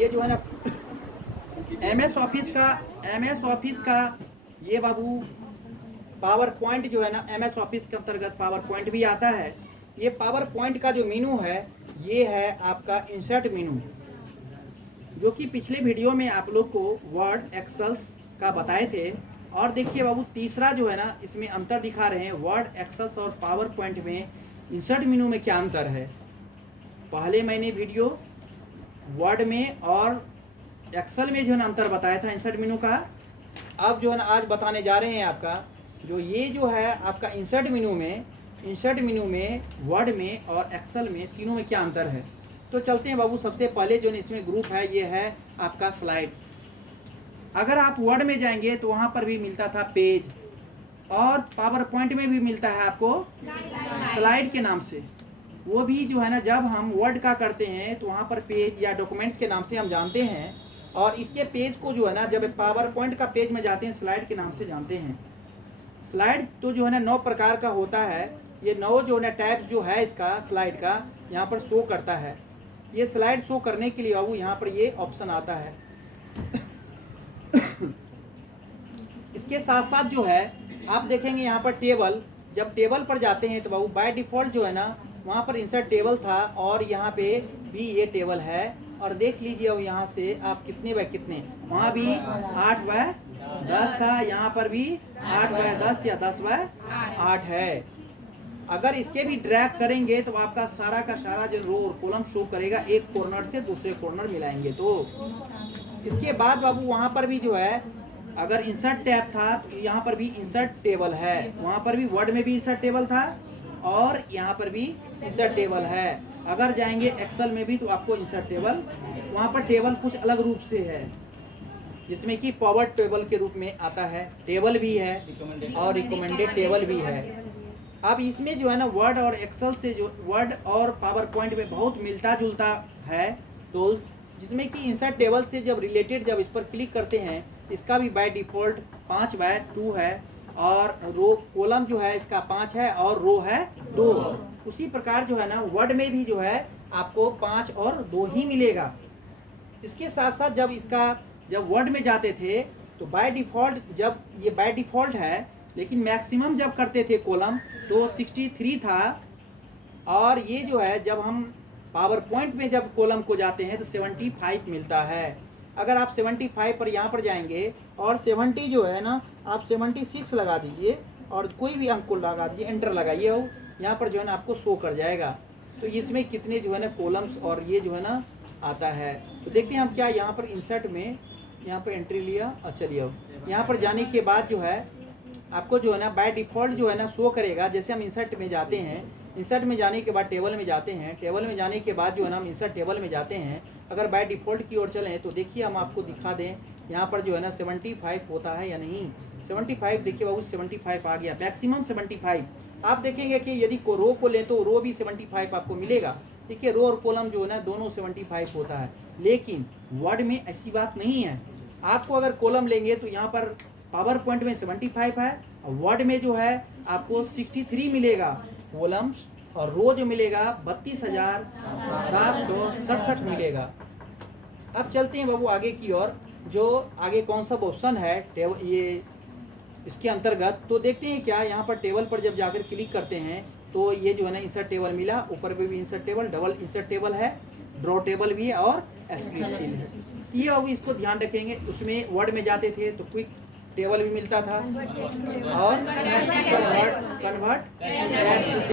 ये जो है ना एमएस ऑफिस का ये बाबू पावर पॉइंट जो है ना एमएस ऑफिस के अंतर्गत पावर पॉइंट भी आता है। ये पावर पॉइंट का जो मेनू है ये है आपका इंसर्ट मेनू, जो कि पिछले वीडियो में आप लोग को वर्ड एक्सेल्स का बताए थे। और देखिए बाबू तीसरा जो है ना इसमें अंतर दिखा रहे हैं वर्ड एक्सेल्स और पावर पॉइंट में इंसर्ट मेनू में क्या अंतर है। पहले मैंने वीडियो वर्ड में और एक्सेल में जो है ना अंतर बताया था इंसर्ट मेनू का। अब जो है ना आज बताने जा रहे हैं आपका जो ये जो है आपका इंसर्ट मेनू में वर्ड में और एक्सेल में तीनों में क्या अंतर है। तो चलते हैं बाबू। सबसे पहले जो इसमें ग्रुप है ये है आपका स्लाइड। अगर आप वर्ड में जाएंगे तो वहाँ पर भी मिलता था पेज, और पावर पॉइंट में भी मिलता है आपको स्लाइड के नाम से। वो भी जो है ना जब हम वर्ड का करते हैं तो वहाँ पर पेज या डॉक्यूमेंट्स के नाम से हम जानते हैं, और इसके पेज को जो है ना जब पावर पॉइंट का पेज में जाते हैं स्लाइड के नाम से जानते हैं। स्लाइड तो जो है ना 9 प्रकार का होता है। ये 9 जो है ना टैब जो है इसका स्लाइड का यहाँ पर शो करता है। ये स्लाइड शो करने के लिए बाबू यहाँ पर ये ऑप्शन आता है। इसके साथ साथ जो है आप देखेंगे यहाँ पर टेबल, जब टेबल पर जाते हैं तो बाबू बाय डिफ़ॉल्ट जो है ना वहाँ पर इंसर्ट टेबल था, और यहाँ पे भी ये टेबल है। और देख लीजिए अब यहाँ से आप कितने बाय कितने, वहाँ भी 8 बाय 10 था, यहाँ पर भी 8 बाय 10 या 10 बाय 8 है। अगर इसके भी ड्रैग करेंगे तो आपका सारा का सारा जो रो और कॉलम शो करेगा, एक कॉर्नर से दूसरे कॉर्नर मिलाएंगे तो। इसके बाद बाबू वहाँ पर भी जो है अगर इंसर्ट टैब था तो यहाँ पर भी इंसर्ट टेबल है। वहाँ पर भी वर्ड में भी इंसर्ट टेबल था और यहाँ पर भी इंसर्ट टेबल है। अगर जाएंगे एक्सेल में भी तो आपको इंसर्ट टेबल, वहाँ पर टेबल कुछ अलग रूप से है जिसमें कि पावर टेबल के रूप में आता है। टेबल भी है और रिकमेंडेड टेबल भी है। अब इसमें जो है ना वर्ड और एक्सेल से जो वर्ड और पावर पॉइंट में बहुत मिलता जुलता है टूल्स, जिसमें कि इंसर्ट टेबल से जब रिलेटेड जब इस पर क्लिक करते हैं इसका भी बाय डिफ़ॉल्ट 5 बाय 2 है, और रो कॉलम जो है इसका 5 है और रो है 2। उसी प्रकार जो है ना वर्ड में भी जो है आपको 5 और 2 ही मिलेगा। इसके साथ साथ जब वर्ड में जाते थे तो बाय डिफ़ॉल्ट, जब ये बाय डिफ़ॉल्ट है लेकिन मैक्सिमम जब करते थे कॉलम तो 63 था, और ये जो है जब हम पावर पॉइंट में जब कॉलम को जाते हैं तो 75 मिलता है। अगर आप 75 पर यहाँ पर जाएंगे और 70 जो है ना आप 76 लगा दीजिए और कोई भी अंक को लगा दीजिए, एंटर लगाइए, हो यहाँ पर जो है ना आपको शो कर जाएगा। तो इसमें कितने जो है ना कॉलम्स और ये जो है ना आता है। तो देखते हैं हम क्या यहाँ पर इंसर्ट में यहाँ पर एंट्री लिया। चलिए अब यहाँ पर जाने के बाद जो है आपको जो है ना बाय डिफ़ॉल्ट जो है ना शो करेगा। जैसे हम इंसर्ट में जाते हैं, इंसर्ट में जाने के बाद टेबल में जाते हैं, टेबल में जाने के बाद जो है ना हम इंसर्ट टेबल में जाते हैं। अगर बाय डिफ़ॉल्ट की ओर चलें तो देखिए हम आपको दिखा दें यहाँ पर जो है ना 75 होता है या नहीं। 75 देखिए बाबू 75 आ गया, मैक्सिमम 75। आप देखेंगे कि यदि को रो को लें तो रो भी 75 आपको मिलेगा। देखिए रो और कॉलम जो है ना दोनों 75 होता है, लेकिन वर्ड में ऐसी बात नहीं है। आपको अगर कॉलम लेंगे तो यहाँ पर पावर पॉइंट में 75 है, और वर्ड में जो है आपको 63 मिलेगा कॉलम्स, और रो जो मिलेगा 32,767 मिलेगा। अब चलते हैं बाबू आगे की ओर, जो आगे कौन सा ऑप्शन है टेबल ये इसके अंतर्गत। तो देखते हैं क्या यहाँ पर टेबल पर जब जाकर क्लिक करते हैं तो ये जो है ना इंसर्ट टेबल मिला। ऊपर पे भी insert table, double insert table है, ड्रॉ टेबल भी है और स्प्रेडशीट है। ये बाबू इसको ध्यान रखेंगे। उसमें वर्ड में जाते थे तो क्विक टेबल भी मिलता था और कन्वर्ट